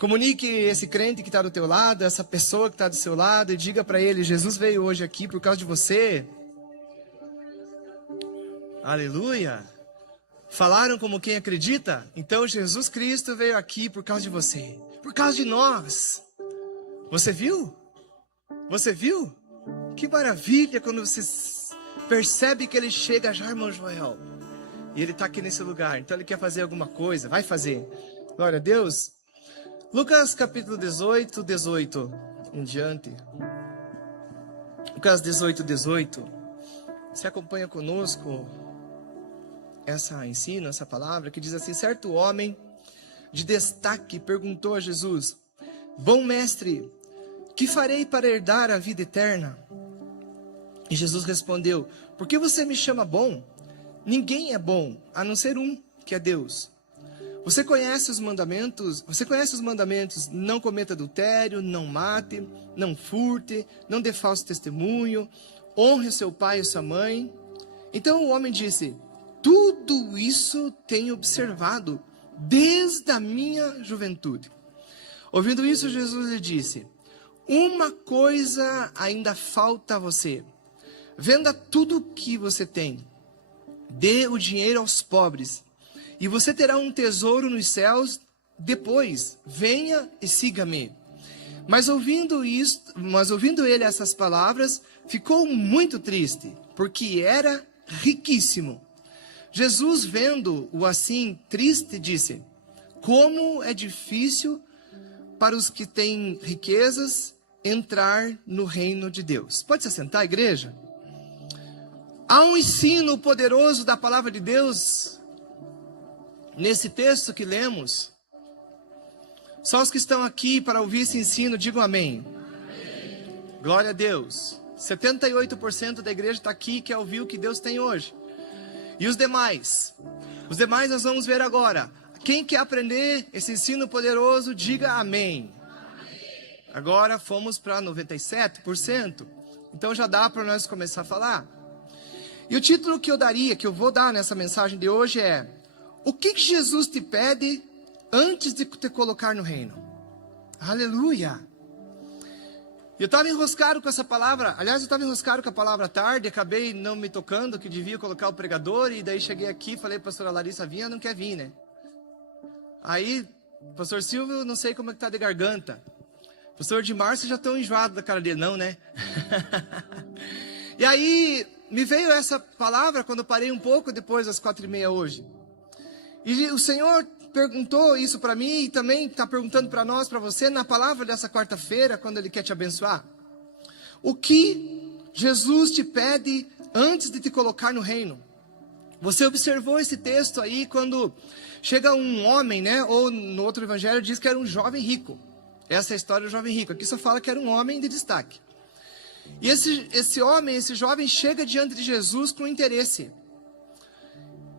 Comunique esse crente que está do teu lado, essa pessoa que está do seu lado, e diga para ele: Jesus veio hoje aqui por causa de você. Aleluia! Falaram como quem acredita? Então Jesus Cristo veio aqui por causa de você, por causa de nós. Você viu? Você viu? Que maravilha quando você percebe que ele chega já, irmão Joel. E ele está aqui nesse lugar, então ele quer fazer alguma coisa, vai fazer. Glória a Deus. Lucas capítulo 18 em diante. Lucas 18. Você acompanha conosco essa palavra que diz assim: certo homem de destaque perguntou a Jesus: bom mestre, que farei para herdar a vida eterna? E Jesus respondeu: por que você me chama bom? Ninguém é bom, a não ser um, que é Deus. Você conhece os mandamentos? Não cometa adultério, não mate, não furte, não dê falso testemunho, honre seu pai e sua mãe. Então o homem disse: tudo isso tenho observado desde a minha juventude. Ouvindo isso, Jesus lhe disse: uma coisa ainda falta a você. Venda tudo o que você tem, dê o dinheiro aos pobres, e você terá um tesouro nos céus. Depois, venha e siga-me. Mas ouvindo ele essas palavras, ficou muito triste, porque era riquíssimo. Jesus, vendo-o assim triste, disse: como é difícil para os que têm riquezas entrar no reino de Deus. Pode se assentar, igreja? Há um ensino poderoso da palavra de Deus nesse texto que lemos. Só os que estão aqui para ouvir esse ensino, digam amém. Amém. Glória a Deus. 78% da igreja está aqui, quer ouvir o que Deus tem hoje. E os demais? Os demais nós vamos ver agora. Quem quer aprender esse ensino poderoso, diga amém. Amém. Agora fomos para 97%. Então já dá para nós começar a falar. E o título que eu vou dar nessa mensagem de hoje é: o que Jesus te pede antes de te colocar no reino? Aleluia! Eu estava enroscado com essa palavra. Aliás, eu estava enroscado com a palavra à tarde. Acabei não me tocando que devia colocar o pregador. E daí cheguei aqui e falei: pastora Larissa, vinha, não quer vir, né? Aí, pastor Silvio, não sei como é que tá de garganta. Pastor de Márcio já estão enjoado da cara dele, não, né? E aí, me veio essa palavra quando eu parei um pouco depois das 4:30 hoje. E o Senhor perguntou isso para mim e também está perguntando para nós, para você, na palavra dessa quarta-feira, quando Ele quer te abençoar. O que Jesus te pede antes de te colocar no reino? Você observou esse texto aí quando chega um homem, né? Ou no outro evangelho diz que era um jovem rico. Essa é a história do jovem rico. Aqui só fala que era um homem de destaque. E esse jovem chega diante de Jesus com interesse.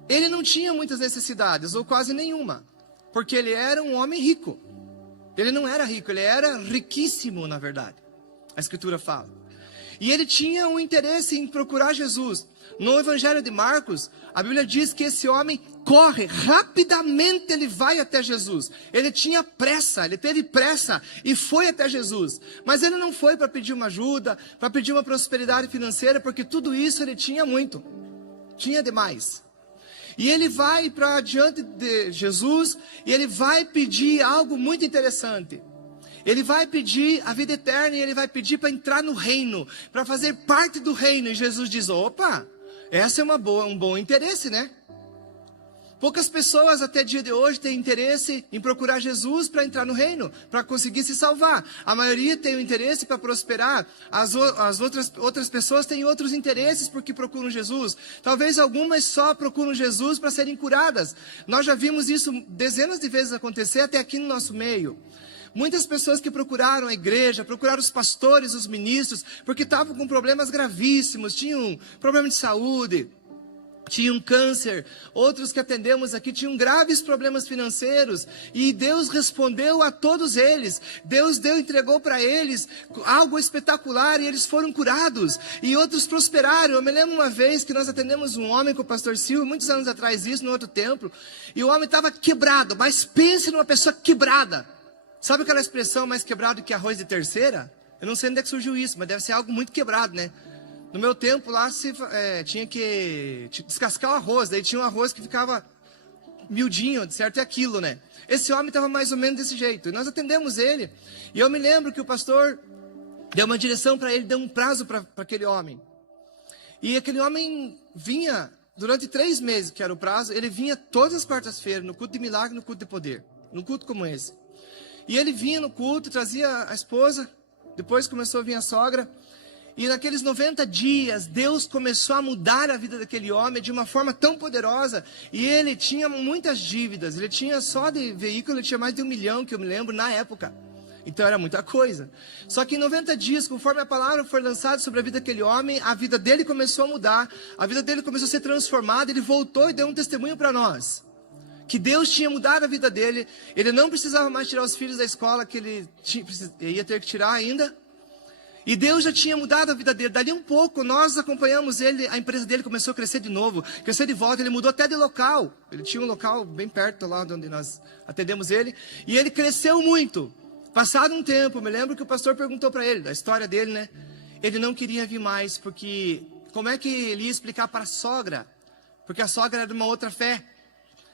Ele não tinha muitas necessidades, ou quase nenhuma, porque ele era um homem rico. Ele não era rico, ele era riquíssimo, na verdade. A Escritura fala. E ele tinha um interesse em procurar Jesus. No Evangelho de Marcos, a Bíblia diz que esse homem corre, rapidamente ele vai até Jesus. Ele tinha pressa, ele teve pressa e foi até Jesus. Mas ele não foi para pedir uma ajuda, para pedir uma prosperidade financeira, porque tudo isso ele tinha muito. Tinha demais. E ele vai para diante de Jesus e ele vai pedir algo muito interessante. Ele vai pedir a vida eterna e ele vai pedir para entrar no reino, para fazer parte do reino. E Jesus diz: opa, essa é um bom interesse, né? Poucas pessoas até dia de hoje têm interesse em procurar Jesus para entrar no reino, para conseguir se salvar. A maioria tem o interesse para prosperar. As outras pessoas têm outros interesses porque procuram Jesus. Talvez algumas só procuram Jesus para serem curadas. Nós já vimos isso dezenas de vezes acontecer até aqui no nosso meio. Muitas pessoas que procuraram a igreja, procuraram os pastores, os ministros, porque estavam com problemas gravíssimos, tinham problema de saúde, tinham câncer. Outros que atendemos aqui tinham graves problemas financeiros, e Deus respondeu a todos eles. Deus entregou para eles algo espetacular, e eles foram curados, e outros prosperaram. Eu me lembro uma vez que nós atendemos um homem com o pastor Silvio, muitos anos atrás, isso no outro templo, e o homem estava quebrado. Mas pense numa pessoa quebrada. Sabe aquela expressão mais quebrado que arroz de terceira? Eu não sei onde é que surgiu isso, mas deve ser algo muito quebrado, né? No meu tempo lá, tinha que descascar o arroz. Daí tinha um arroz que ficava miudinho, de certo é aquilo, né? Esse homem estava mais ou menos desse jeito. E nós atendemos ele. E eu me lembro que o pastor deu uma direção para ele, deu um prazo para aquele homem. E aquele homem vinha, durante 3 meses, que era o prazo, ele vinha todas as quartas-feiras, no culto de milagre, no culto de poder. Num culto como esse. E ele vinha no culto, trazia a esposa, depois começou a vir a sogra. E naqueles 90 dias, Deus começou a mudar a vida daquele homem de uma forma tão poderosa. E ele tinha muitas dívidas. Ele tinha só de veículo, ele tinha mais de 1 milhão, que eu me lembro, na época. Então era muita coisa. Só que em 90 dias, conforme a palavra foi lançada sobre a vida daquele homem, a vida dele começou a mudar. A vida dele começou a ser transformada. Ele voltou e deu um testemunho para nós. Que Deus tinha mudado a vida dele. Ele não precisava mais tirar os filhos da escola, que ele ia ter que tirar ainda. E Deus já tinha mudado a vida dele. Dali um pouco, nós acompanhamos ele, a empresa dele começou a crescer de novo, crescer de volta, ele mudou até de local. Ele tinha um local bem perto lá onde nós atendemos ele. E ele cresceu muito. Passado um tempo, me lembro que o pastor perguntou para ele, da história dele, né? Ele não queria vir mais, porque como é que ele ia explicar para a sogra? Porque a sogra era de uma outra fé.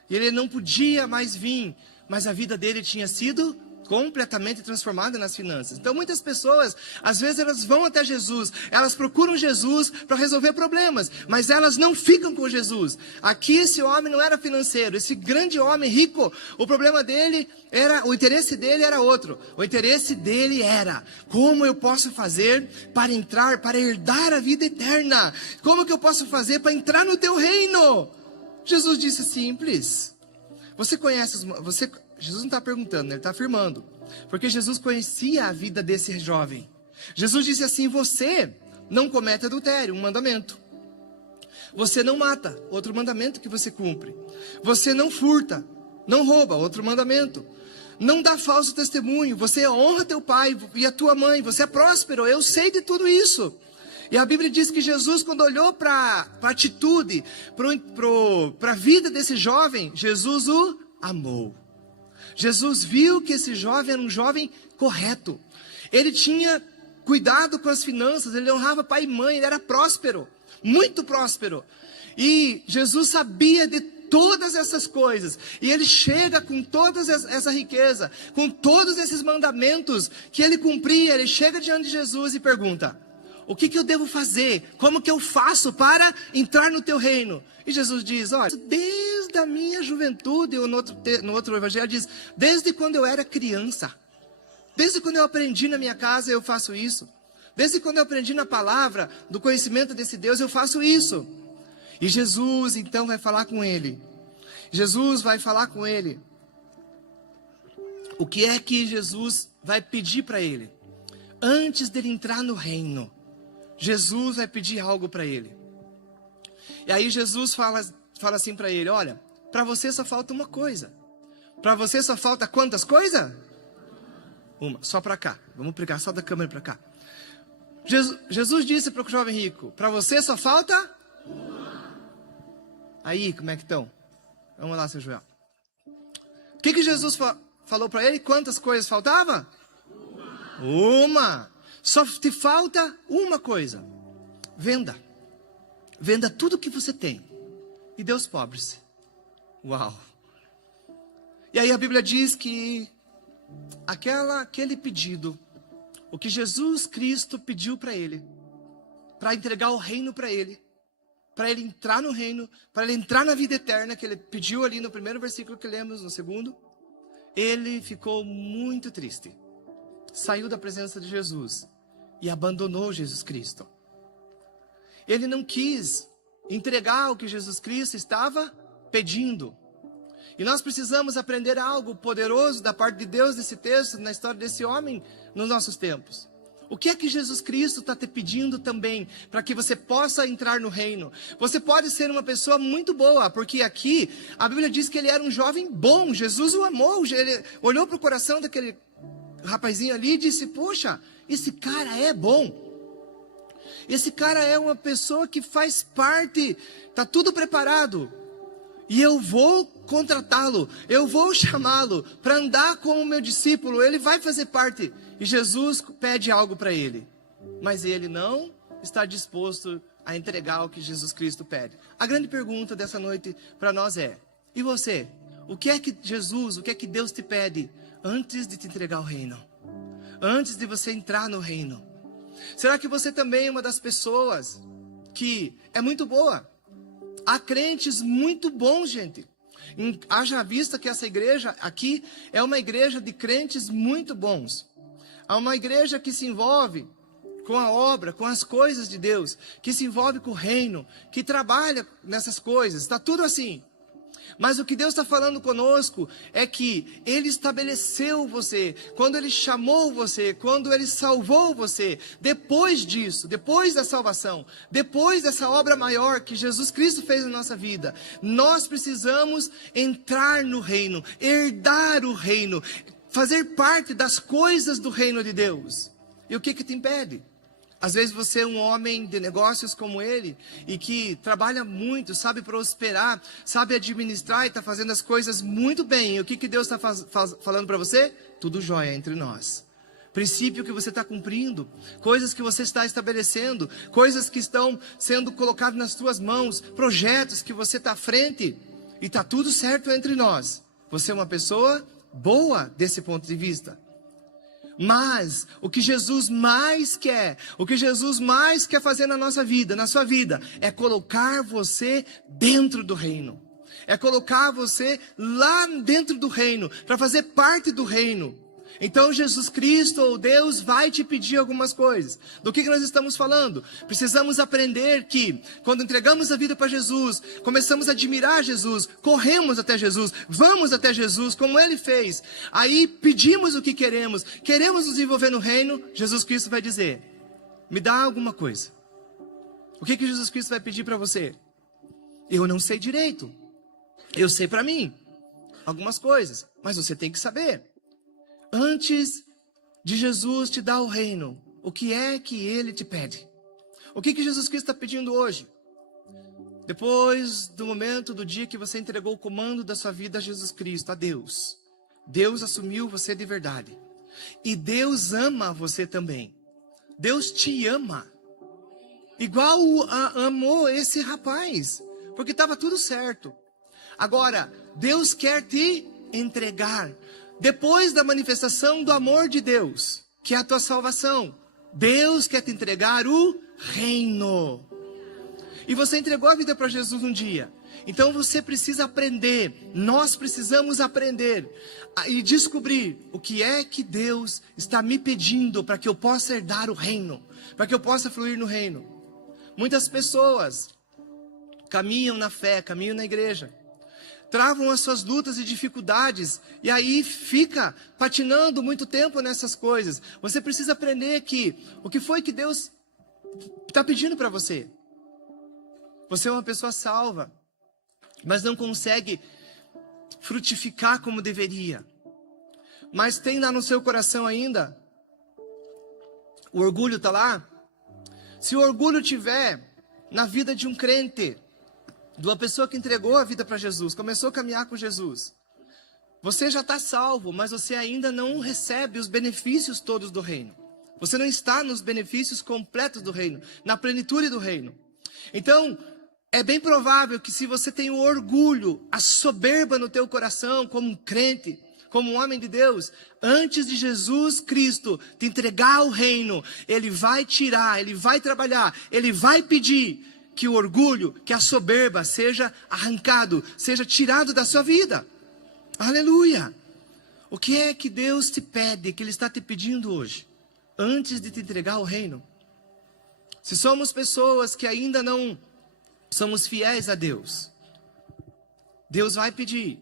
E ele não podia mais vir, mas a vida dele tinha sido completamente transformada nas finanças. Então muitas pessoas, às vezes elas vão até Jesus, elas procuram Jesus para resolver problemas, mas elas não ficam com Jesus. Aqui esse homem não era financeiro, esse grande homem rico, o problema dele era, o interesse dele era outro. O interesse dele era, como eu posso fazer para entrar, para herdar a vida eterna? Como que eu posso fazer para entrar no teu reino? Jesus disse simples. Jesus não está perguntando, ele está afirmando. Porque Jesus conhecia a vida desse jovem. Jesus disse assim, você não comete adultério, um mandamento. Você não mata, outro mandamento que você cumpre. Você não furta, não rouba, outro mandamento. Não dá falso testemunho, você honra teu pai e a tua mãe, você é próspero, eu sei de tudo isso. E a Bíblia diz que Jesus, quando olhou para a atitude, para a vida desse jovem, Jesus o amou. Jesus viu que esse jovem era um jovem correto. Ele tinha cuidado com as finanças, ele honrava pai e mãe, ele era próspero, muito próspero. E Jesus sabia de todas essas coisas. E ele chega com toda essa riqueza, com todos esses mandamentos que ele cumpria. Ele chega diante de Jesus e pergunta, o que eu devo fazer? Como que eu faço para entrar no teu reino? E Jesus diz, olha, desde a minha juventude, ou no outro evangelho diz, desde quando eu era criança, desde quando eu aprendi na minha casa, eu faço isso. Desde quando eu aprendi na palavra, do conhecimento desse Deus, eu faço isso. E Jesus, então, vai falar com ele. Jesus vai falar com ele. O que é que Jesus vai pedir para ele? Antes dele entrar no reino, Jesus vai pedir algo para ele. E aí Jesus fala assim para ele, olha, para você só falta uma coisa. Para você só falta quantas coisas? Uma, só para cá. Vamos pregar só da câmera para cá. Jesus disse para o jovem rico, para você só falta uma. Aí, como é que estão? Vamos lá, seu Joel. O que Jesus falou para ele? Quantas coisas faltava? Uma. Só te falta uma coisa. Venda. Venda tudo que você tem e dê aos pobres. Uau. E aí a Bíblia diz que aquele pedido, o que Jesus Cristo pediu para ele, para entregar o reino para ele entrar no reino, para ele entrar na vida eterna, que ele pediu ali no primeiro versículo que lemos, no segundo, ele ficou muito triste. Saiu da presença de Jesus e abandonou Jesus Cristo. Ele não quis entregar o que Jesus Cristo estava pedindo. E nós precisamos aprender algo poderoso da parte de Deus nesse texto, na história desse homem, nos nossos tempos. O que é que Jesus Cristo está te pedindo também, para que você possa entrar no reino? Você pode ser uma pessoa muito boa, porque aqui a Bíblia diz que ele era um jovem bom, Jesus o amou, ele olhou para o coração daquele rapazinho ali e disse, poxa, esse cara é bom. Esse cara é uma pessoa que faz parte, está tudo preparado. E eu vou contratá-lo, eu vou chamá-lo para andar como meu discípulo, ele vai fazer parte. E Jesus pede algo para ele, mas ele não está disposto a entregar o que Jesus Cristo pede. A grande pergunta dessa noite para nós é: e você? O que é que Jesus, o que é que Deus te pede antes de te entregar o reino? Antes de você entrar no reino? Será que você também é uma das pessoas que é muito boa? Há crentes muito bons, gente. Haja vista que essa igreja aqui é uma igreja de crentes muito bons. Há uma igreja que se envolve com a obra, com as coisas de Deus, que se envolve com o reino, que trabalha nessas coisas, está tudo assim. Mas o que Deus está falando conosco é que Ele estabeleceu você, quando Ele chamou você, quando Ele salvou você. Depois disso, depois da salvação, depois dessa obra maior que Jesus Cristo fez na nossa vida, nós precisamos entrar no reino, herdar o reino, fazer parte das coisas do reino de Deus. E o que te impede? Às vezes você é um homem de negócios como ele, e que trabalha muito, sabe prosperar, sabe administrar e está fazendo as coisas muito bem. E o que Deus está falando para você? Tudo jóia entre nós. Princípio que você está cumprindo, coisas que você está estabelecendo, coisas que estão sendo colocadas nas tuas mãos, projetos que você está à frente, e está tudo certo entre nós. Você é uma pessoa boa desse ponto de vista. Mas o que Jesus mais quer, o que Jesus mais quer fazer na nossa vida, na sua vida, é colocar você dentro do reino. É colocar você lá dentro do reino, para fazer parte do reino. Então Jesus Cristo, ou Deus, vai te pedir algumas coisas. Do que nós estamos falando? Precisamos aprender que, quando entregamos a vida para Jesus, começamos a admirar Jesus, corremos até Jesus, vamos até Jesus, como Ele fez. Aí pedimos o que queremos, queremos nos envolver no reino. Jesus Cristo vai dizer: me dá alguma coisa. O que Jesus Cristo vai pedir para você? Eu não sei direito. Eu sei para mim algumas coisas, mas você tem que saber. Antes de Jesus te dar o reino, o que é que Ele te pede? O que Jesus Cristo está pedindo hoje? Depois do momento, do dia que você entregou o comando da sua vida a Jesus Cristo, a Deus. Deus assumiu você de verdade. E Deus ama você também. Deus te ama. Igual amou esse rapaz, porque estava tudo certo. Agora, Deus quer te entregar. Depois da manifestação do amor de Deus, que é a tua salvação, Deus quer te entregar o reino. E você entregou a vida para Jesus um dia. Então você precisa aprender, nós precisamos aprender e descobrir o que é que Deus está me pedindo para que eu possa herdar o reino, para que eu possa fluir no reino. Muitas pessoas caminham na fé, caminham na igreja, travam as suas lutas e dificuldades, e aí fica patinando muito tempo nessas coisas. Você precisa aprender que o que foi que Deus está pedindo para você. Você é uma pessoa salva, mas não consegue frutificar como deveria. Mas tem lá no seu coração ainda, o orgulho está lá. Se o orgulho tiver na vida de um crente, de uma pessoa que entregou a vida para Jesus, começou a caminhar com Jesus, você já está salvo, mas você ainda não recebe os benefícios todos do reino. Você não está nos benefícios completos do reino, na plenitude do reino. Então, é bem provável que se você tem o orgulho, a soberba no teu coração, como um crente, como um homem de Deus, antes de Jesus Cristo te entregar o reino, Ele vai tirar, Ele vai trabalhar, Ele vai pedir que o orgulho, que a soberba seja arrancado, seja tirado da sua vida. Aleluia! O que é que Deus te pede, que Ele está te pedindo hoje, antes de te entregar o reino? Se somos pessoas que ainda não somos fiéis a Deus, Deus vai pedir.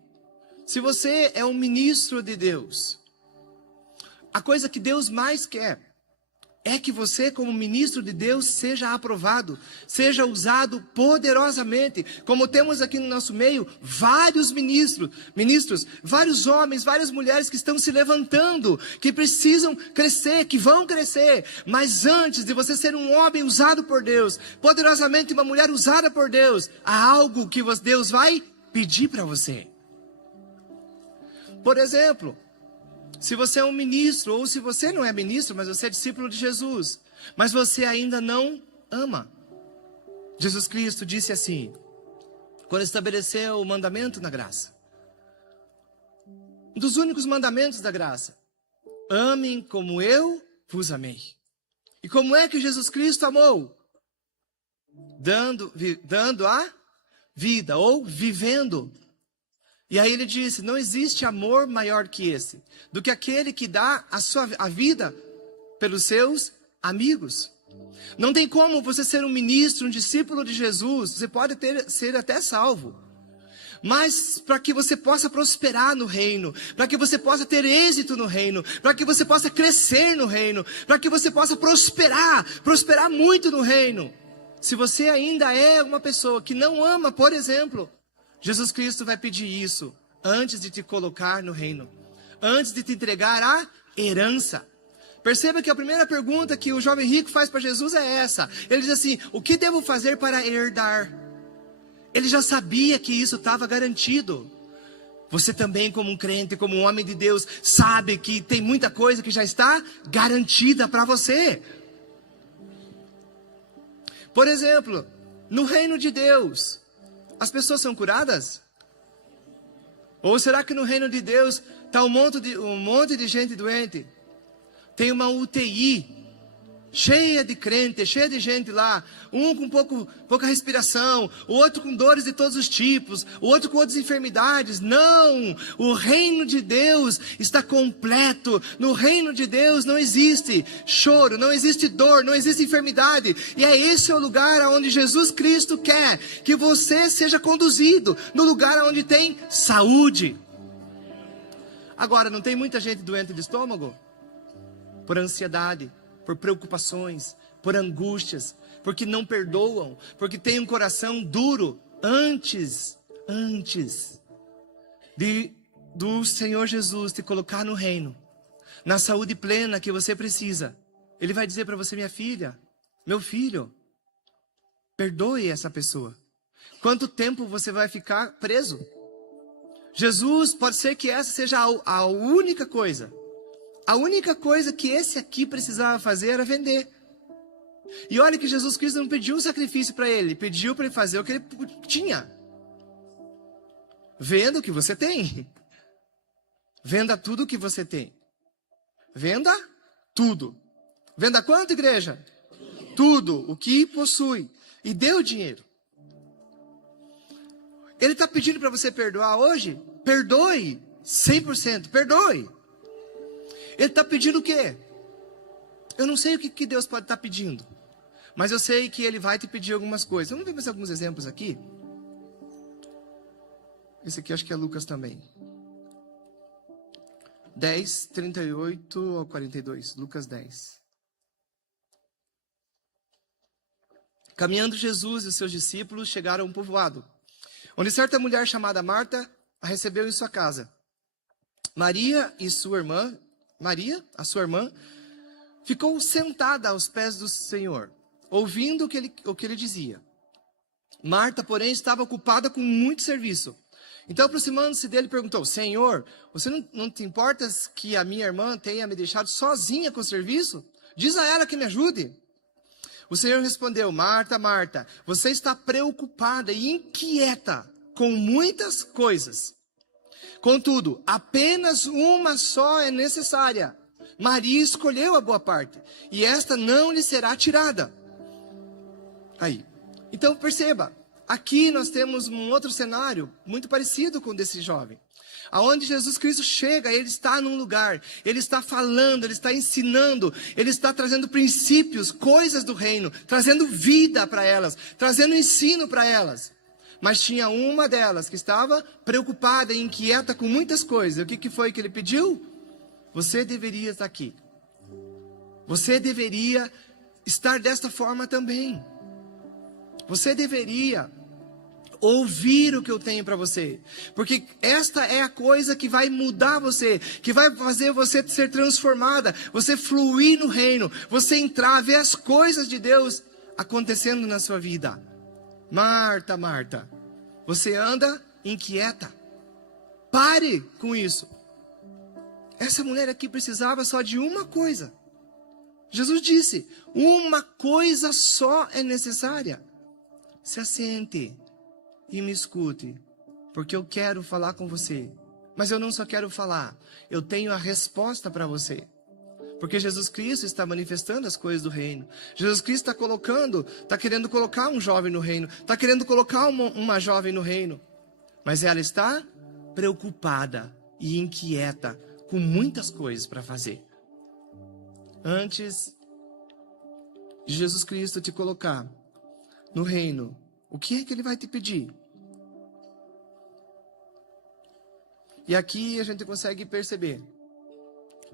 Se você é um ministro de Deus, a coisa que Deus mais quer é que você, como ministro de Deus, seja aprovado, seja usado poderosamente. Como temos aqui no nosso meio vários ministros, vários homens, várias mulheres que estão se levantando, que precisam crescer, que vão crescer. Mas antes de você ser um homem usado por Deus, poderosamente uma mulher usada por Deus, há algo que Deus vai pedir para você. Por exemplo, se você é um ministro, ou se você não é ministro, mas você é discípulo de Jesus, mas você ainda não ama. Jesus Cristo disse assim, quando estabeleceu o mandamento na graça. Um dos únicos mandamentos da graça. Amem como eu vos amei. E como é que Jesus Cristo amou? Dando a vida, ou vivendo. E aí ele disse, não existe amor maior que esse, do que aquele que dá a vida pelos seus amigos. Não tem como você ser um ministro, um discípulo de Jesus, você pode ser até salvo. Mas para que você possa prosperar no reino, para que você possa ter êxito no reino, para que você possa crescer no reino, para que você possa prosperar muito no reino. Se você ainda é uma pessoa que não ama, por exemplo, Jesus Cristo vai pedir isso antes de te colocar no reino, antes de te entregar a herança. Perceba que a primeira pergunta que o jovem rico faz para Jesus é essa. Ele diz assim, o que devo fazer para herdar? Ele já sabia que isso estava garantido. Você também, como um crente, como um homem de Deus, sabe que tem muita coisa que já está garantida para você. Por exemplo, no reino de Deus, as pessoas são curadas? Ou será que no reino de Deus está um monte de gente doente? Tem uma UTI cheia de crentes, cheia de gente lá, um com pouca respiração, o outro com dores de todos os tipos, o outro com outras enfermidades. Não, o reino de Deus está completo. No reino de Deus não existe choro, não existe dor, não existe enfermidade. E esse é o lugar onde Jesus Cristo quer que você seja conduzido, no lugar onde tem saúde. Agora, não tem muita gente doente de estômago? Por ansiedade, por preocupações, por angústias, porque não perdoam, porque tem um coração duro antes do Senhor Jesus te colocar no reino, na saúde plena que você precisa. Ele vai dizer para você, minha filha, meu filho, perdoe essa pessoa. Quanto tempo você vai ficar preso? Jesus, pode ser que essa seja a única coisa. A única coisa que esse aqui precisava fazer era vender. E olha que Jesus Cristo não pediu um sacrifício para ele. Pediu para ele fazer o que ele tinha. Venda o que você tem. Venda tudo o que você tem. Venda tudo. Venda quanto, igreja? Tudo o que possui. E dê o dinheiro. Ele está pedindo para você perdoar hoje? Perdoe. 100%. Perdoe. Ele está pedindo o quê? Eu não sei o que Deus pode estar pedindo. Mas eu sei que Ele vai te pedir algumas coisas. Vamos ver mais alguns exemplos aqui. Esse aqui acho que é Lucas também. 10, 38 ao 42. Lucas 10. Caminhando Jesus e os seus discípulos chegaram a um povoado, onde certa mulher chamada Marta a recebeu em sua casa. Maria, a sua irmã, ficou sentada aos pés do Senhor, ouvindo o que ele dizia. Marta, porém, estava ocupada com muito serviço. Então, aproximando-se dele, perguntou, Senhor, você não te importas que a minha irmã tenha me deixado sozinha com o serviço? Diz a ela que me ajude. O Senhor respondeu, Marta, Marta, você está preocupada e inquieta com muitas coisas. Contudo, apenas uma só é necessária. Maria escolheu a boa parte, e esta não lhe será tirada. Aí. Então perceba, aqui nós temos um outro cenário muito parecido com o desse jovem. Aonde Jesus Cristo chega, Ele está num lugar, Ele está falando, Ele está ensinando, Ele está trazendo princípios, coisas do reino, trazendo vida para elas, trazendo ensino para elas. Mas tinha uma delas que estava preocupada e inquieta com muitas coisas. O que foi que ele pediu? Você deveria estar aqui. Você deveria estar desta forma também. Você deveria ouvir o que eu tenho para você. Porque esta é a coisa que vai mudar você, que vai fazer você ser transformada, você fluir no reino, você entrar, ver as coisas de Deus acontecendo na sua vida. Marta, Marta, você anda inquieta. Pare com isso. Essa mulher aqui precisava só de uma coisa. Jesus disse, uma coisa só é necessária. Se assente e me escute, porque eu quero falar com você. Mas eu não só quero falar, eu tenho a resposta para você. Porque Jesus Cristo está manifestando as coisas do reino. Jesus Cristo está querendo colocar um jovem no reino. Está querendo colocar uma jovem no reino. Mas ela está preocupada e inquieta com muitas coisas para fazer. Antes de Jesus Cristo te colocar no reino, o que é que Ele vai te pedir? E aqui a gente consegue perceber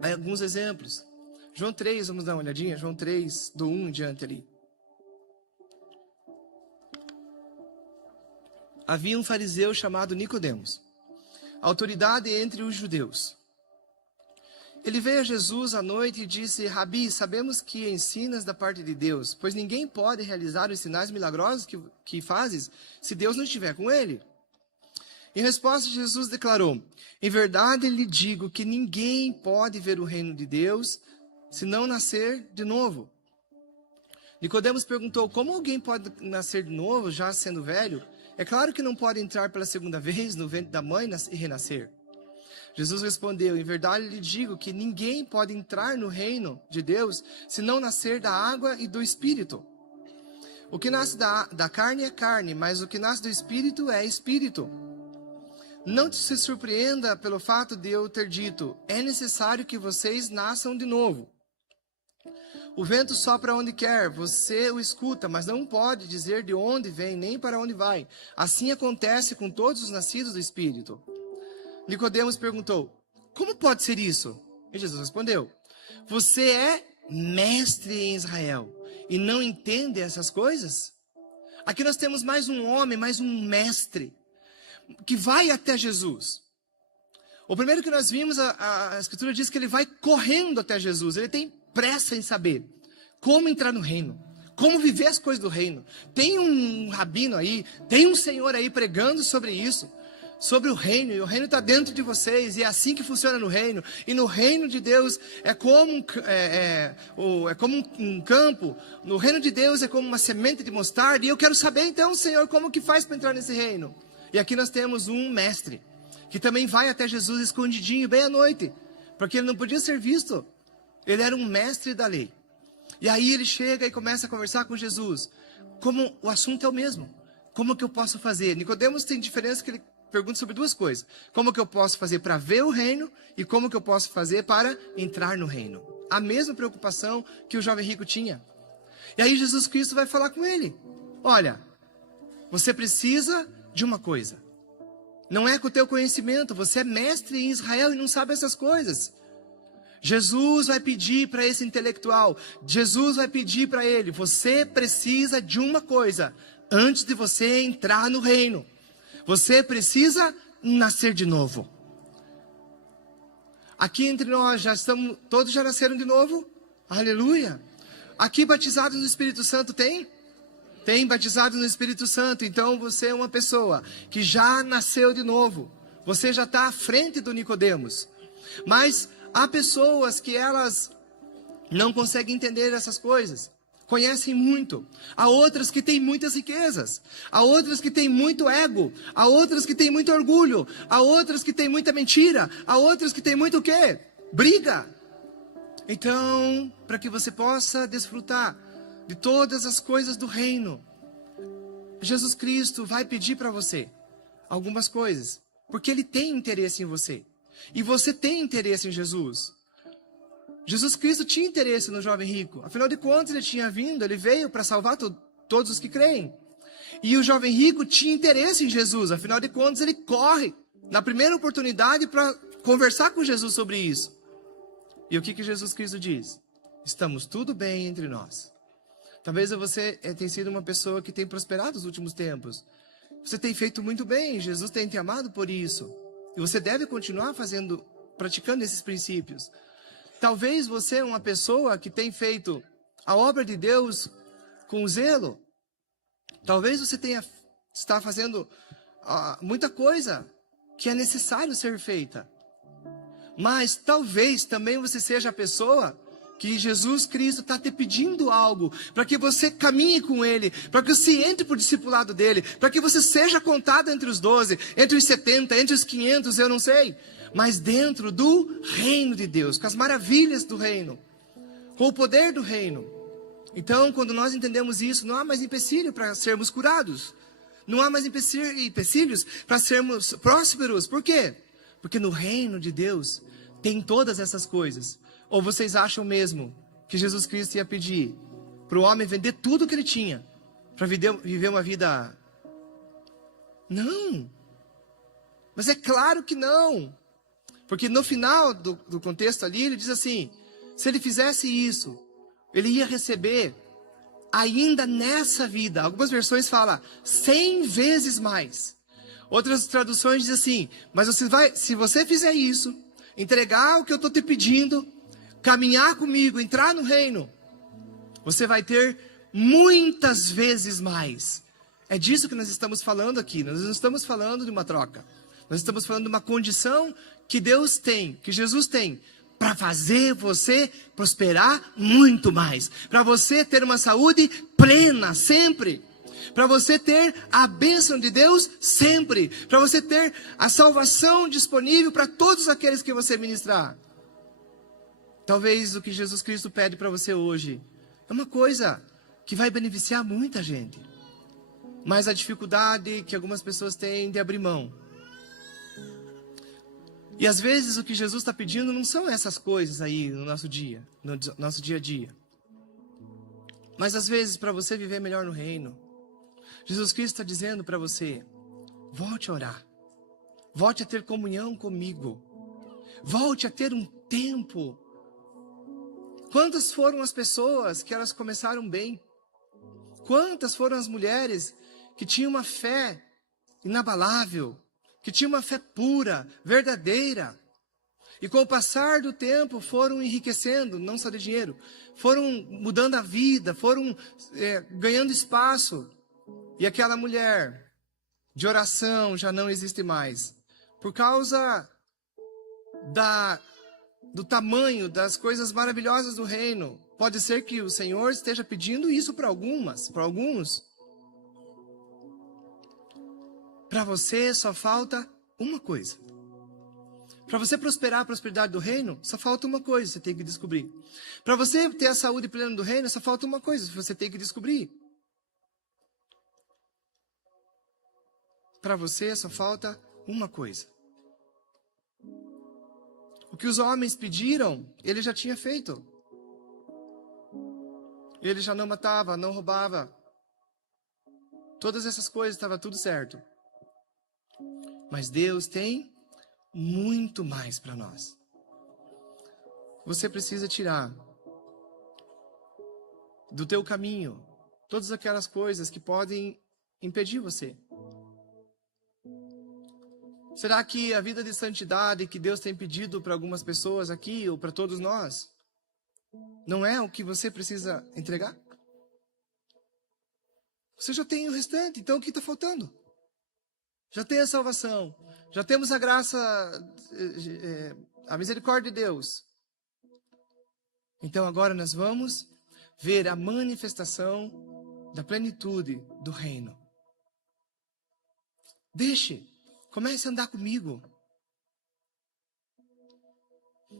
alguns exemplos. João 3, vamos dar uma olhadinha. João 3, do 1 em diante ali. Havia um fariseu chamado Nicodemos, autoridade entre os judeus. Ele veio a Jesus à noite e disse, Rabi, sabemos que ensinas da parte de Deus, pois ninguém pode realizar os sinais milagrosos que fazes se Deus não estiver com ele. Em resposta, Jesus declarou, em verdade lhe digo que ninguém pode ver o reino de Deus se não nascer de novo. Nicodemos perguntou, como alguém pode nascer de novo, já sendo velho? É claro que não pode entrar pela segunda vez no ventre da mãe e renascer. Jesus respondeu, em verdade lhe digo que ninguém pode entrar no reino de Deus se não nascer da água e do Espírito. O que nasce da carne é carne, mas o que nasce do Espírito é Espírito. Não se surpreenda pelo fato de eu ter dito, é necessário que vocês nasçam de novo. O vento sopra onde quer, você o escuta, mas não pode dizer de onde vem, nem para onde vai. Assim acontece com todos os nascidos do Espírito. Nicodemos perguntou, como pode ser isso? E Jesus respondeu, você é mestre em Israel e não entende essas coisas? Aqui nós temos mais um homem, mais um mestre, que vai até Jesus. O primeiro que nós vimos, a Escritura diz que ele vai correndo até Jesus. Ele tem pressa em saber como entrar no reino, como viver as coisas do reino. Tem um rabino aí, tem um senhor aí pregando sobre isso, sobre o reino, e o reino está dentro de vocês, e é assim que funciona no reino. E no reino de Deus é como um campo, no reino de Deus é como uma semente de mostarda, e eu quero saber então, Senhor, como que faz para entrar nesse reino? E aqui nós temos um mestre, que também vai até Jesus escondidinho, bem à noite, porque ele não podia ser visto. Ele era um mestre da lei. E aí ele chega e começa a conversar com Jesus. Como o assunto é o mesmo. Como que eu posso fazer? Nicodemos tem diferença que ele pergunta sobre duas coisas. Como que eu posso fazer para ver o reino e como que eu posso fazer para entrar no reino? A mesma preocupação que o jovem rico tinha. E aí Jesus Cristo vai falar com ele. Olha, você precisa de uma coisa. Não é com o teu conhecimento. Você é mestre em Israel e não sabe essas coisas. Jesus vai pedir para esse intelectual. Jesus vai pedir para ele. Você precisa de uma coisa. Antes de você entrar no reino. Você precisa nascer de novo. Aqui entre nós todos já nasceram de novo? Aleluia. Aqui batizados no Espírito Santo tem? Tem batizados no Espírito Santo. Então você é uma pessoa que já nasceu de novo. Você já está à frente do Nicodemos. Mas há pessoas que elas não conseguem entender essas coisas. Conhecem muito. Há outras que têm muitas riquezas. Há outras que têm muito ego. Há outras que têm muito orgulho. Há outras que têm muita mentira. Há outras que têm muito o quê? Briga. Então, para que você possa desfrutar de todas as coisas do reino, Jesus Cristo vai pedir para você algumas coisas. Porque Ele tem interesse em você. E você tem interesse em Jesus. Jesus Cristo tinha interesse no jovem rico. Afinal de contas, ele veio para salvar todos os que creem. E o jovem rico tinha interesse em Jesus. Afinal de contas, ele corre na primeira oportunidade para conversar com Jesus sobre isso. E o que Jesus Cristo diz? Estamos tudo bem entre nós. Talvez você tenha sido uma pessoa que tem prosperado nos últimos tempos. Você tem feito muito bem. Jesus tem te amado por isso. E você deve continuar praticando esses princípios. Talvez você é uma pessoa que tem feito a obra de Deus com zelo. Talvez você está fazendo muita coisa que é necessário ser feita. Mas talvez também você seja a pessoa que Jesus Cristo está te pedindo algo, para que você caminhe com Ele, para que você entre para o discipulado dEle, para que você seja contado entre os 12, entre os 70, entre os 500, eu não sei, mas dentro do reino de Deus, com as maravilhas do reino, com o poder do reino. Então, quando nós entendemos isso, não há mais empecilho para sermos curados, não há mais empecilhos para sermos prósperos. Por quê? Porque no reino de Deus tem todas essas coisas. Ou vocês acham mesmo que Jesus Cristo ia pedir para o homem vender tudo que ele tinha para viver uma vida? Não. Mas é claro que não. Porque no final do contexto ali, ele diz assim, se ele fizesse isso, ele ia receber ainda nessa vida. Algumas versões falam 100 vezes mais. Outras traduções dizem assim, mas se você fizer isso, entregar o que eu estou te pedindo, caminhar comigo, entrar no reino, você vai ter muitas vezes mais. É disso que nós estamos falando aqui. Nós não estamos falando de uma troca. Nós estamos falando de uma condição que Deus tem, que Jesus tem, para fazer você prosperar muito mais. Para você ter uma saúde plena sempre. Para você ter a bênção de Deus sempre. Para você ter a salvação disponível para todos aqueles que você ministrar. Talvez o que Jesus Cristo pede para você hoje é uma coisa que vai beneficiar muita gente. Mas a dificuldade que algumas pessoas têm de abrir mão. E às vezes o que Jesus está pedindo não são essas coisas aí no nosso dia a dia. Mas às vezes para você viver melhor no reino, Jesus Cristo está dizendo para você, volte a orar. Volte a ter comunhão comigo. Volte a ter um tempo. Quantas foram as pessoas que elas começaram bem? Quantas foram as mulheres que tinham uma fé inabalável, que tinham uma fé pura, verdadeira, e com o passar do tempo foram enriquecendo, não só de dinheiro, foram mudando a vida, foram ganhando espaço, e aquela mulher de oração já não existe mais, por causa do tamanho das coisas maravilhosas do reino. Pode ser que o Senhor esteja pedindo isso para alguns. Para você só falta uma coisa. Para você prosperar a prosperidade do reino, só falta uma coisa, você tem que descobrir. Para você ter a saúde plena do reino, só falta uma coisa, você tem que descobrir. Para você só falta uma coisa. O que os homens pediram, ele já tinha feito. Ele já não matava, não roubava. Todas essas coisas, estava tudo certo. Mas Deus tem muito mais para nós. Você precisa tirar do teu caminho todas aquelas coisas que podem impedir você. Será que a vida de santidade que Deus tem pedido para algumas pessoas aqui, ou para todos nós, não é o que você precisa entregar? Você já tem o restante, então o que está faltando? Já tem a salvação, já temos a graça, a misericórdia de Deus. Então agora nós vamos ver a manifestação da plenitude do reino. Comece a andar comigo.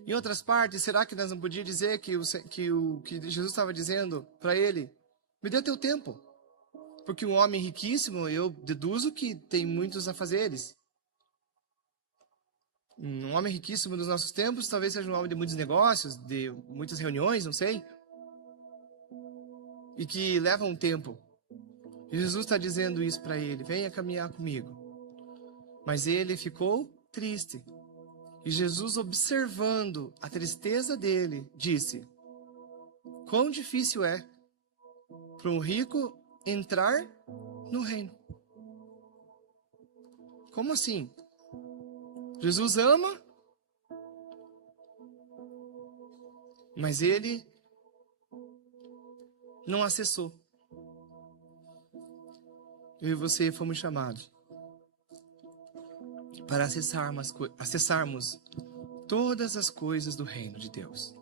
Em outras partes, será que nós não podíamos dizer que Jesus estava dizendo para ele, me dê teu tempo. Porque um homem riquíssimo, eu deduzo que tem muitos afazeres. Um homem riquíssimo dos nossos tempos, talvez seja um homem de muitos negócios, de muitas reuniões, não sei. E que leva um tempo. E Jesus está dizendo isso para ele, venha caminhar comigo. Mas ele ficou triste. E Jesus, observando a tristeza dele, disse, quão difícil é para um rico entrar no reino. Como assim? Jesus ama, mas ele não acessou. Eu e você fomos chamados para acessarmos todas as coisas do reino de Deus.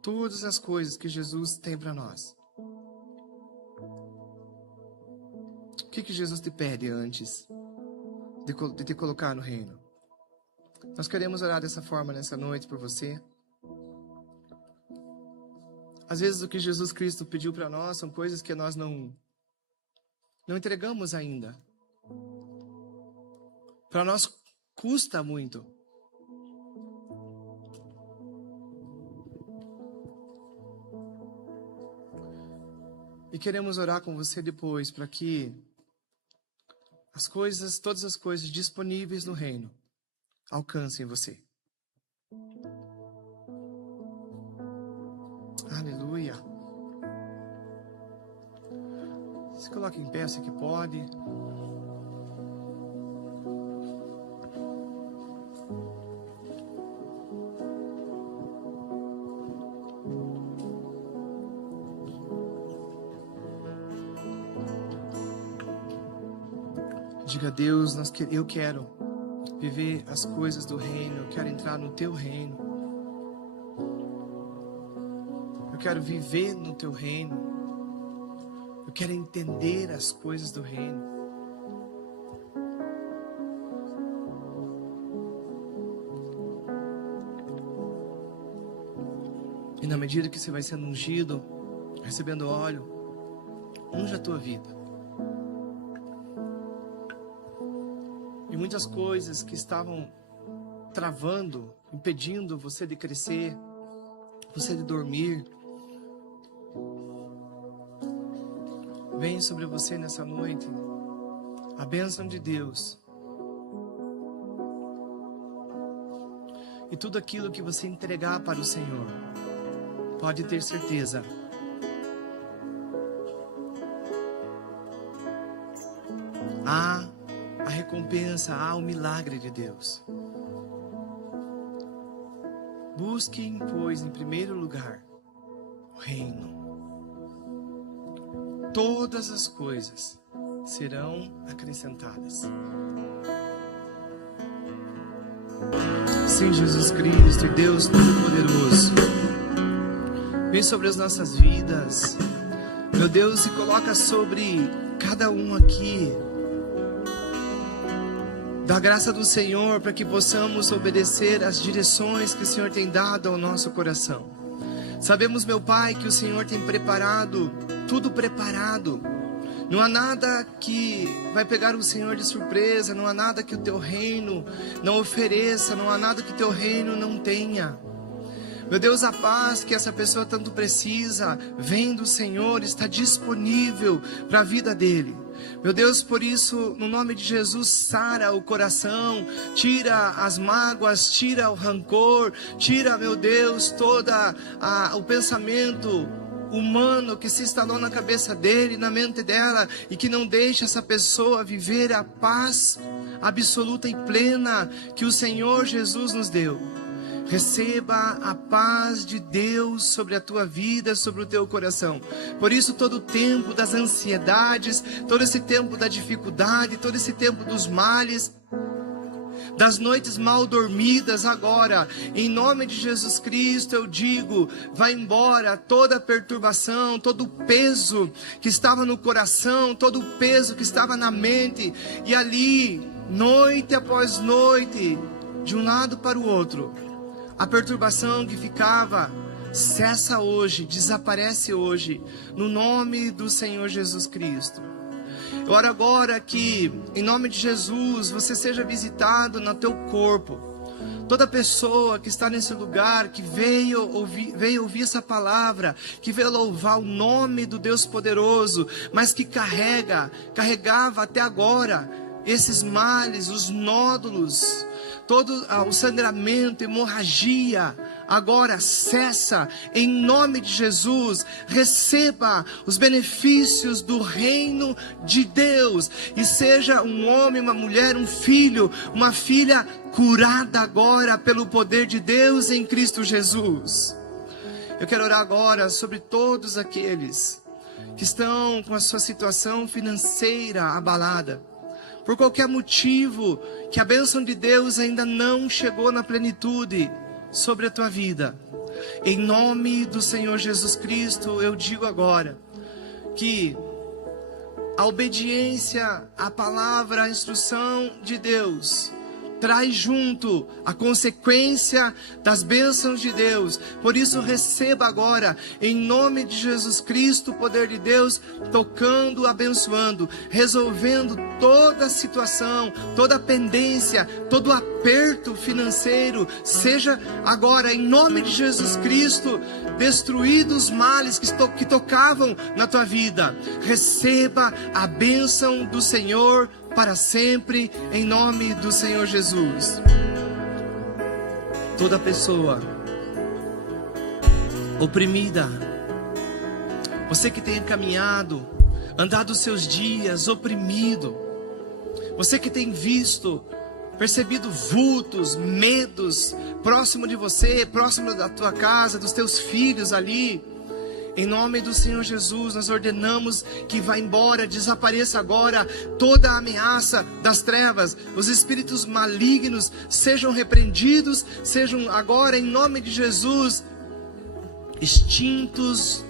Todas as coisas que Jesus tem para nós. O que Jesus te pede antes de te colocar no reino? Nós queremos orar dessa forma nessa noite por você. Às vezes o que Jesus Cristo pediu para nós são coisas que nós não entregamos ainda. Para nós custa muito. E queremos orar com você depois para que todas as coisas disponíveis no reino alcancem você. Aleluia. Se coloque em pé, se que pode. Diga a Deus, eu quero viver as coisas do reino, eu quero entrar no teu reino. Eu quero viver no teu reino. Eu quero entender as coisas do reino. E na medida que você vai sendo ungido, recebendo óleo, unja a tua vida. E muitas coisas que estavam travando, impedindo você de crescer, você de dormir, vem sobre você nessa noite a bênção de Deus. E tudo aquilo que você entregar para o Senhor, pode ter certeza, há a recompensa, há o milagre de Deus. Busquem, pois, em primeiro lugar, o reino. Todas as coisas serão acrescentadas. Sim, Jesus Cristo, Deus Todo-Poderoso, vem sobre as nossas vidas, meu Deus, e coloca sobre cada um aqui, da graça do Senhor, para que possamos obedecer às direções que o Senhor tem dado ao nosso coração. Sabemos, meu Pai, que o Senhor tem preparado, tudo preparado. Não há nada que vai pegar o Senhor de surpresa, não há nada que o teu reino não ofereça, não há nada que o teu reino não tenha. Meu Deus, a paz que essa pessoa tanto precisa, vem do Senhor, está disponível para a vida dele. Meu Deus, por isso, no nome de Jesus, sara o coração, tira as mágoas, tira o rancor, tira, meu Deus, toda o pensamento humano que se instalou na cabeça dele, na mente dela, e que não deixa essa pessoa viver a paz absoluta e plena que o Senhor Jesus nos deu. Receba a paz de Deus sobre a tua vida, sobre o teu coração. Por isso, todo o tempo das ansiedades, todo esse tempo da dificuldade, todo esse tempo dos males, das noites mal dormidas, agora, em nome de Jesus Cristo, eu digo, vai embora toda a perturbação, todo o peso que estava no coração, todo o peso que estava na mente, e ali, noite após noite, de um lado para o outro, a perturbação que ficava, cessa hoje, desaparece hoje, no nome do Senhor Jesus Cristo. Eu oro agora que, em nome de Jesus, você seja visitado no teu corpo. Toda pessoa que está nesse lugar, que veio ouvir essa palavra, que veio louvar o nome do Deus poderoso, mas que carregava até agora esses males, os nódulos, todo o sangramento, hemorragia, agora cessa, em nome de Jesus. Receba os benefícios do reino de Deus, e seja um homem, uma mulher, um filho, uma filha curada agora pelo poder de Deus em Cristo Jesus. Eu quero orar agora sobre todos aqueles que estão com a sua situação financeira abalada. por qualquer motivo, que a bênção de Deus ainda não chegou na plenitude sobre a tua vida, em nome do Senhor Jesus Cristo, eu digo agora, que a obediência à palavra, à instrução de Deus, traz junto a consequência das bênçãos de Deus. Por isso receba agora, em nome de Jesus Cristo, o poder de Deus, tocando, abençoando, resolvendo toda a situação, toda a pendência, todo o aperto financeiro. Seja agora, em nome de Jesus Cristo, destruídos os males que tocavam na tua vida. Receba a bênção do Senhor para sempre, em nome do Senhor Jesus. Toda pessoa oprimida, você que tem caminhado, andado os seus dias oprimido, você que tem visto, percebido vultos, medos próximo de você, próximo da tua casa, dos teus filhos ali, em nome do Senhor Jesus, nós ordenamos que vá embora, desapareça agora toda a ameaça das trevas. Os espíritos malignos sejam repreendidos, sejam agora, em nome de Jesus, extintos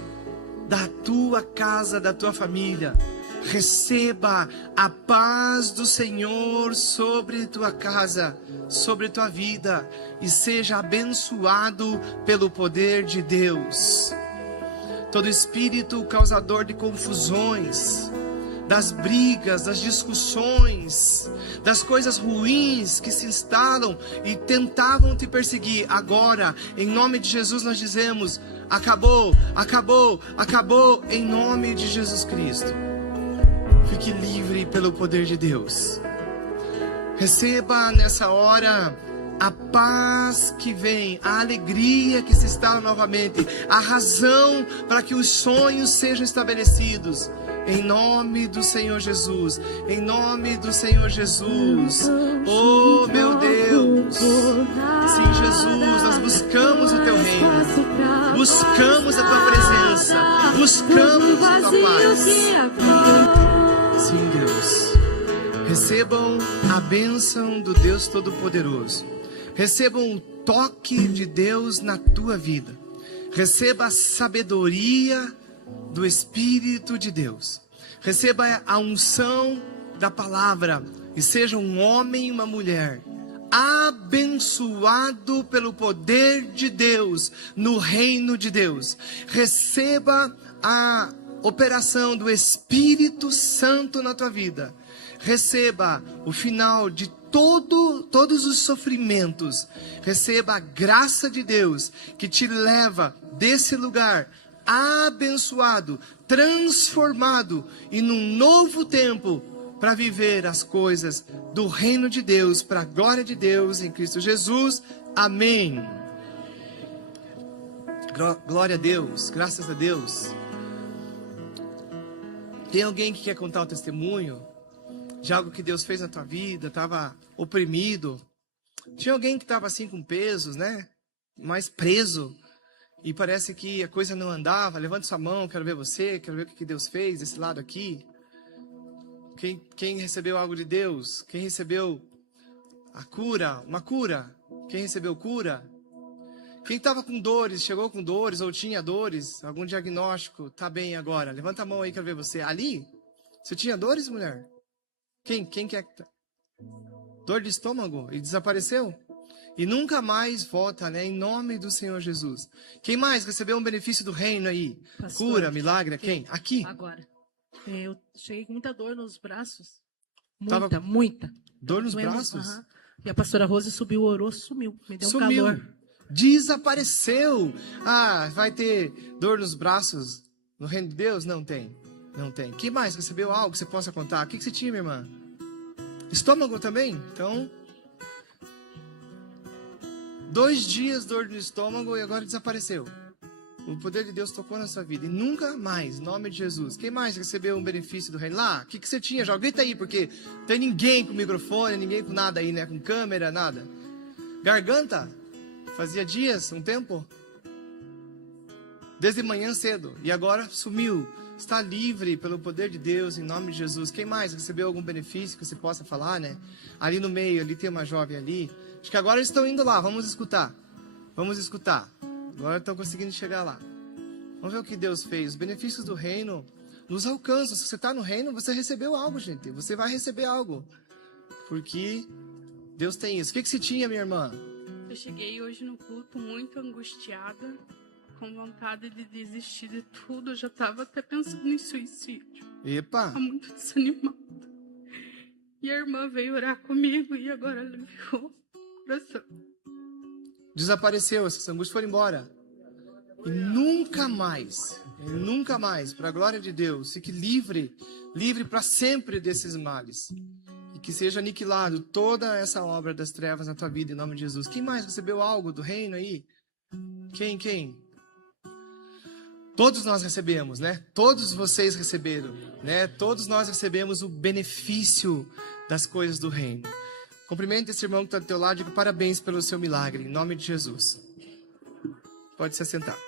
da tua casa, da tua família. Receba a paz do Senhor sobre tua casa, sobre tua vida, e seja abençoado pelo poder de Deus. Todo espírito causador de confusões, das brigas, das discussões, das coisas ruins que se instalam e tentavam te perseguir, agora, em nome de Jesus, nós dizemos: acabou, acabou, acabou, em nome de Jesus Cristo. Fique livre pelo poder de Deus. Receba nessa hora a paz que vem, a alegria que se instala novamente, a razão para que os sonhos sejam estabelecidos, em nome do Senhor Jesus, em nome do Senhor Jesus. Oh meu Deus, sim, Jesus, nós buscamos o teu reino, buscamos a tua presença, buscamos a tua paz. Sim, Deus, recebam a bênção do Deus Todo-Poderoso. Recebam o toque de Deus na tua vida. Receba a sabedoria do Espírito de Deus. Receba a unção da palavra. E seja um homem e uma mulher abençoado pelo poder de Deus no reino de Deus. Receba a operação do Espírito Santo na tua vida. Receba o final de todos os sofrimentos. Receba a graça de Deus que te leva desse lugar abençoado, transformado e num novo tempo para viver as coisas do reino de Deus, para a glória de Deus em Cristo Jesus. Amém. Glória a Deus, graças a Deus. Tem alguém que quer contar um testemunho de algo que Deus fez na tua vida? Estava oprimido. Tinha alguém que estava assim com pesos, né? Mais preso. E parece que a coisa não andava. Levante sua mão, quero ver você. Quero ver o que Deus fez desse lado aqui. Quem recebeu algo de Deus? Quem recebeu a cura? Uma cura? Quem recebeu cura? Quem estava com dores, chegou com dores ou tinha dores? Algum diagnóstico? Tá bem agora. Levanta a mão aí, quero ver você. Ali? Você tinha dores, mulher? Quem que é? Dor de estômago? E desapareceu? E nunca mais volta, né? Em nome do Senhor Jesus. Quem mais recebeu um benefício do reino aí? Pastor, cura, milagre? Quem? Aqui? Agora. Eu cheguei com muita dor nos braços. Muita. Dor nos braços? E a pastora Rose subiu, orou, sumiu. Me deu um calor. Desapareceu. Ah, vai ter dor nos braços no reino de Deus? Não tem. Não tem. Quem mais recebeu algo que você possa contar? O que você tinha, minha irmã? Estômago também? Então, 2 dias dor no estômago e agora desapareceu. O poder de Deus tocou na sua vida. E nunca mais, em nome de Jesus. Quem mais recebeu um benefício do reino? Lá, o que você tinha? Já grita aí, porque não tem ninguém com microfone, ninguém com nada aí, né? Com câmera, nada. Garganta? Fazia dias, um tempo? desde manhã cedo, e agora sumiu. Está livre pelo poder de Deus, em nome de Jesus. Quem mais recebeu algum benefício que você possa falar, né? Ali no meio, ali tem uma jovem ali. Acho que agora eles estão indo lá, vamos escutar. Vamos escutar. Agora estão conseguindo chegar lá. Vamos ver o que Deus fez. Os benefícios do reino nos alcançam. Se você está no reino, você recebeu algo, gente. Você vai receber algo. Porque Deus tem isso. O que você tinha, minha irmã? Eu cheguei hoje no culto muito angustiada, com vontade de desistir de tudo. Eu já estava até pensando em suicídio. Epa! Estava muito desanimada. E a irmã veio orar comigo e agora aliviou o coração. Desapareceu, essas angústias foram embora. E nunca mais, para a glória de Deus, fique livre para sempre desses males. E que seja aniquilado toda essa obra das trevas na tua vida, em nome de Jesus. Quem mais recebeu algo do reino aí? Quem? Todos nós recebemos, né? Todos vocês receberam, né? Todos nós recebemos o benefício das coisas do reino. Cumprimente esse irmão que está do teu lado e diga parabéns pelo seu milagre, em nome de Jesus. Pode se assentar.